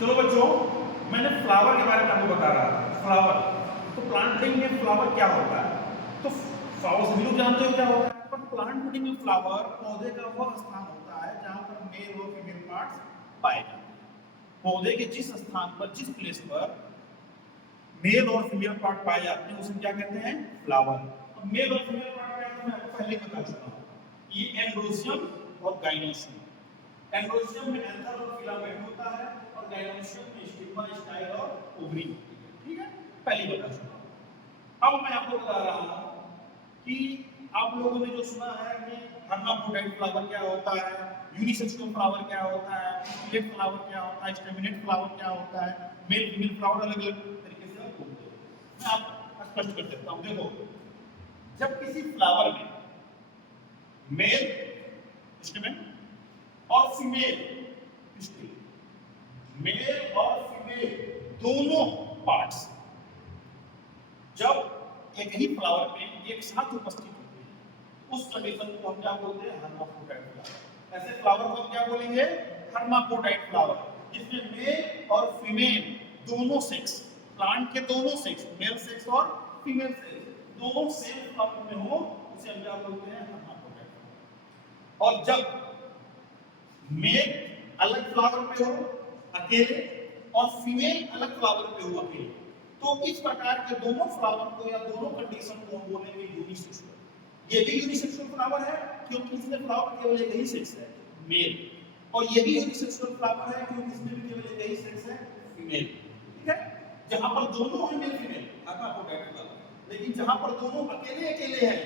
चलो बच्चों, मैंने फ्लावर के बारे में आपको बता रहा था। फ्लावर, तो प्लांट ब्रीडिंग में फ्लावर क्या होता है? तो फ्लावर सभी लोग जानते हो क्या होता है, पर प्लांट ब्रीडिंग में फ्लावर पौधे का वह स्थान होता है जहां पर मेल और फीमेल पार्ट्स पाए जाते हैं। पौधे के जिस स्थान पर, जिस प्लेस पर मेल और फीमेल पार्ट पाए जाते हैं उसे क्या कहते हैं? फ्लावर। अब मेल और फीमेल पार्ट क्या है मैं आपको पहले ही बता चुका हूँ। ये एंड्रोसियम और गाइनोसियम। एंड्रोसियम में एंथर और फिलामेंट होता है और गाइनोसियम में स्टिग्मा, स्टाइल और ओवरी होती है। ठीक है, पहली बता चुका हूं। अब मैं आपको बता रहा हूं कि आप लोगों ने जो सुना है कि हर्माफ्रोडाइट फ्लावर क्या होता है, यूनिसेक्सुअल फ्लावर क्या होता है, स्प्लिट फ्लावर क्या होता है, स्टेमिनेट फ्लावर क्या होता है, मेल फीमेल फ्लावर अलग अलग तरीके से आप बोलते हैं। मैं आपको स्पष्ट कर देता हूं। देखो, जब किसी फ्लावर में मेल स्टेमेन और फीमेल स्टिल, मेल और फीमेल दोनों पार्ट्स जब एक ही फ्लावर में एक साथ उपस्थित होते हैं उस कंडीशन को हम क्या बोलते हैं? Hermaphrodite flower. ऐसे फ्लावर को हम क्या बोलेंगे? हर्माफ्रोडाइट फ्लावर, जिसमें मेल और फीमेल दोनों सेक्स, प्लांट के दोनों सेक्स, मेल सेक्स और फीमेल सेक्स दोनों सेम फ्लावर में हो उसे हम क्या बोलते हैं? Hermaphrodite flower. और जब मेल अलग फ्लावर पे हो अकेले और फीमेल अलग फ्लावर पे हो अकेले, तो इस प्रकार के दोनों फ्लावर को या दोनों कंडीशन को हम बोलेंगे यूनिसेक्सुअल। ये भी यूनिसेक्सुअल फ्लावर है क्योंकि इसमें फ्लावर केवल एक ही सेक्स है, मेल, और ये भी यूनिसेक्सुअल फ्लावर है क्योंकि इसमें भी केवल एक ही सेक्स है, फीमेल। ठीक है, जहां पर दोनों है मेल फीमेल हर्माफ्रोडाइट फ्लावर, लेकिन जहां पर दोनों अकेले अकेले हैं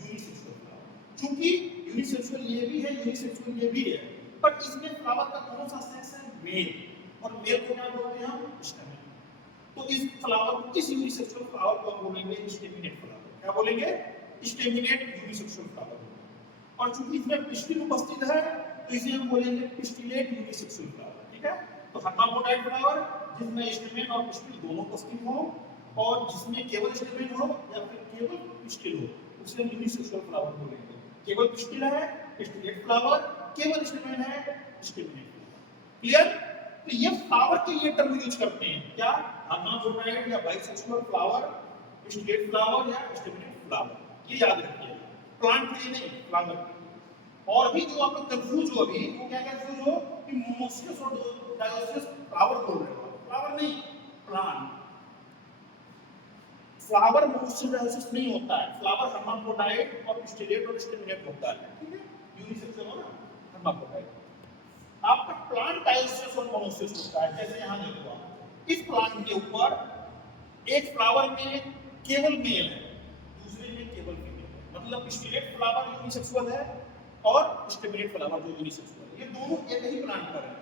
यूनिसेक्सुअल फ्लावर। चूंकि यूनिसेक्सुअल ये भी है, यूनिसेक्सुअल ये भी है, पर इसमें फ्लावर का कौन सा सेक्स है? मेल, और मेल को क्या बोलते हैं हम? स्टेमिन। तो इस फ्लावर को, इस यूनिसेक्सुअल फ्लावर को हम बोलेंगे स्टेमिनेट फ्लावर। क्या बोलेंगे? Staminate unisexual flower. और चूंकि इसमें पिस्टिल उपस्थित है तो इसे हम बोलेंगे पिस्टिलेट यूनिसेक्सुअल फ्लावर। ठीक है, तो हर्माफ्रोडाइट फ्लावर जिसमें स्टेमिन और पिस्टिल दोनों उपस्थित हो, और जिसमें केवल स्टेमिन हो या फिर केवल पिस्टिल हो उसे हम यूनिसेक्सुअल फ्लावर बोलेंगे। केवल पिस्टिल है पिस्टिलेट फ्लावर, केवल स्टेमिन है स्टेमिनेट फ्लावर। क्लियर? तो ये फ्लावर के लिए टर्म यूज करते हैं क्या? हर्माफ्रोडाइट या बाइसेक्सुअल फ्लावर, स्टेट फ्लावर या स्टेमिनेट फ्लावर, ये याद रखिए। प्लांट के लिए नहीं, फ्लावर के लिए। और भी जो आप लोग कंफ्यूज हो अभी, वो क्या कंफ्यूज हो कि मोमोसियस और डायोसियस फ्लावर बोल रहे हो। फ्लावर नहीं, प्लांट। फ्लावर मोमोसियस डायोसियस नहीं होता है, फ्लावर हर्माफ्रोडाइट और स्टेलेट और स्टेमिनेट होता है। ठीक है, यूनिसेक्सुअल हो ना हर्माफ्रोडाइट। आपका प्लांट डायोसियस और मोनोसियस होता है। जैसे यहां देखो, आप इस प्लांट के ऊपर एक फ्लावर में केवल मेल है, दूसरे में केवल फीमेल है, मतलब स्टेलेट फ्लावर यूनिसेक्सुअल है और स्टेमिनेट फ्लावर जो यूनिसेक्सुअल है, ये दोनों एक ही प्लांट पर है।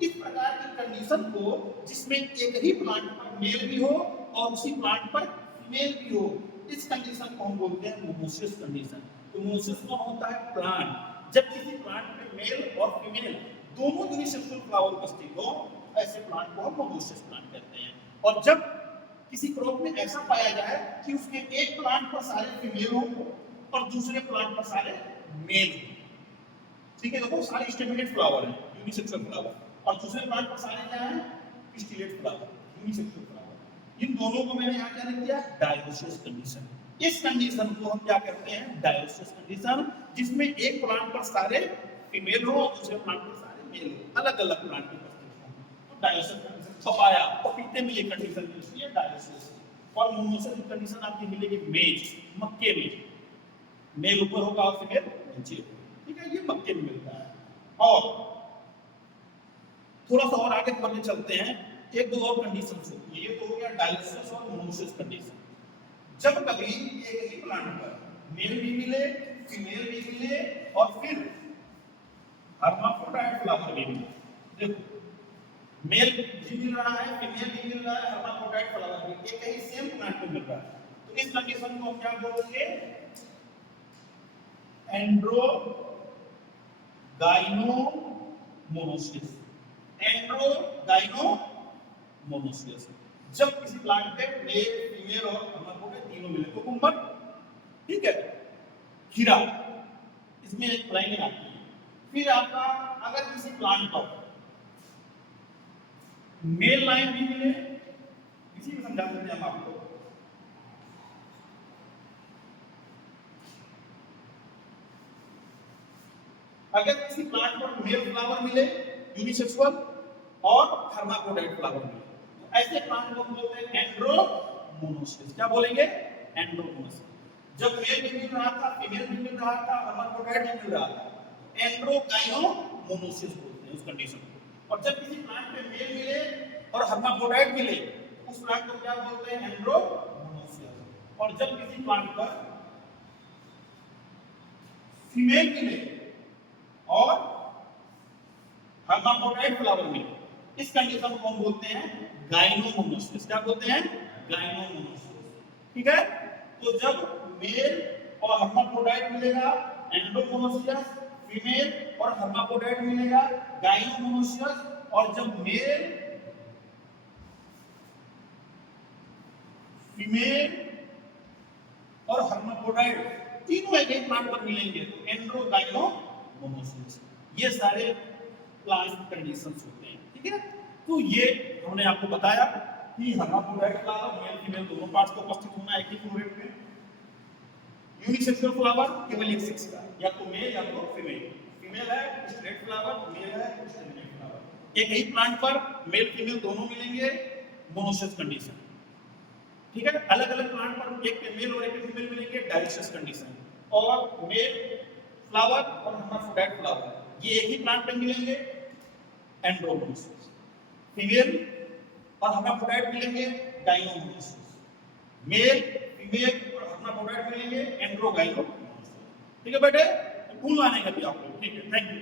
इस प्रकार की कंडीशन को, जिसमें एक ही प्लांट पर मेल भी हो और उसी प्लांट पर फीमेल भी हो, इस कंडीशन को हम बोलते हैं मोमोसियस कंडीशन। तो मोमोसियस कौन होता है? प्लांट। जब किसी प्लांट में मेल और फीमेल दोनों यूनिसेक्सुअल फ्लावर उपस्थित हो, ऐसे प्लांट को हम मोमोसियस प्लांट कहते हैं। और जब किसी क्रॉप में ऐसा पाया जाए कि उसके एक प्लांट पर सारे फीमेल हो और दूसरे प्लांट पर सारे मेल हो, ठीक है, देखो सारे स्टेमिनेट फ्लावर है यूनिसेक्सुअल फ्लावर, और दूसरे प्लांट पर सारे क्या है? Pistillate flower, unisexual flower. इन दोनों को मैंने यहाँ क्या लिख दिया? Dioecious condition. इस कंडीशन को हम क्या कहते हैं? डायोसियस कंडीशन, जिसमें एक प्लांट पर सारे फीमेल हो और दूसरे प्लांट पर सारे मेल हो, अलग अलग प्लांट में उपस्थित हो, तो डायोसियस कंडीशन। पपाया, पपीते में ये कंडीशन मिलती है डायोसियस। और मोमोसियस कंडीशन आपकी मिलेगी मेज, मक्के में, मेल ऊपर होगा और फीमेल नीचे होगा। ठीक है, ये मक्के में मिलता है। और थोड़ा सा और आगे बढ़ने चलते हैं, एक दो और कंडीशन होती है। ये तो हो गया डायोसियस और मोनोसियस कंडीशन। जब कभी एक ही प्लांट पर मेल भी मिले, फीमेल भी मिले और फिर हर्माफ्रोडाइट फ्लावर भी मिले, देखो मेल भी मिल रहा है, फीमेल भी मिल रहा है, हर्माफ्रोडाइट फ्लावर भी एक ही सेम प्लांट में मिल रहा है, तो इस कंडीशन को हम क्या बोलेंगे? एंड्रो गाइनोमोनोसिस। एंड्रोगाइनोमोनोसिस, जब किसी प्लांट पे मेल, फीमेल और हर्माफ्रोडाइट तीनों मिले। तो कुकुम्बर, ठीक है, खीरा, इसमें एक लाइनें आती है। फिर आपका अगर किसी प्लांट पर मेल लाइन भी मिले, इसी में समझा देते हैं हम आपको। अगर किसी प्लांट पर मेल फ्लावर मिले यूनिसेक्सुअल और हर्माफ्रोडाइट फ्लावर मिले, तो ऐसे प्लांट को हम बोलते हैं एंड्रोमोनोसिस। क्या बोलेंगे? एंड्रोमोनोसिस। जब मेल भी मिल रहा था, फीमेल भी मिल रहा था, हर्माफ्रोडाइट भी मिल रहा था, एंड्रोगाइनोमोनोसिस बोलते हैं उस कंडीशन को। और जब किसी प्लांट में मेल मिले और हर्माफ्रोडाइट मिले, उस प्लांट को क्या बोलते हैं? एंड्रोमोनोसिस। और जब किसी प्लांट पर फीमेल मिले और हर्माफ्रोडाइट फ्लावर मिले, इस कंडीशन को हम बोलते हैं गाइनोमोनोसिस। क्या बोलते हैं? गाइनोमोनोसिस। ठीक है, तो जब मेल और हर्माफ्रोडाइट मिलेगा एंडोमोनोसिस, फीमेल और हर्माफ्रोडाइट मिलेगा गाइनोमोनोसिस, और जब मेल फीमेल और हर्माफ्रोडाइट तीनों एक ही प्लांट पर मिलेंगे तो एंड्रोगाइनोमोनोसिस। ये सारे प्लांट कंडीशंस होते हैं। ठीक है, तो ये हमने आपको बताया कि हर्माफ्रोडाइट फ्लावर मेल फीमेल दोनों पार्ट्स को उपस्थित होना एक ही फ्लोरेट में। यूनिसेक्सुअल फ्लावर केवल एक सेक्स का, या तो मेल या तो फीमेल। फीमेल है स्ट्रेट फ्लावर, मेल है स्टेमिनेट फ्लावर। एक ही प्लांट पर मेल फीमेल दोनों मिलेंगे, मोनोसिस कंडीशन। ठीक है, अलग अलग प्लांट पर एक मेल और एक फीमेल मिलेंगे, डायसिस कंडीशन। और मेल फ्लावर और हर्माफ्रोडाइट फ्लावर ये एक ही प्लांट पे मिलेंगे, एंड्रोमोनोसिस। फीमेल और हर्माफ्रोडाइट मिलेंगे, गाइनोमोनोसिस। मेल फीमेल और हर्माफ्रोडाइट मिलेंगे, एंड्रोगाइनोमोनोसिस। ठीक है बेटे, भूल आने का भी आप लोग। ठीक है, थैंक यू।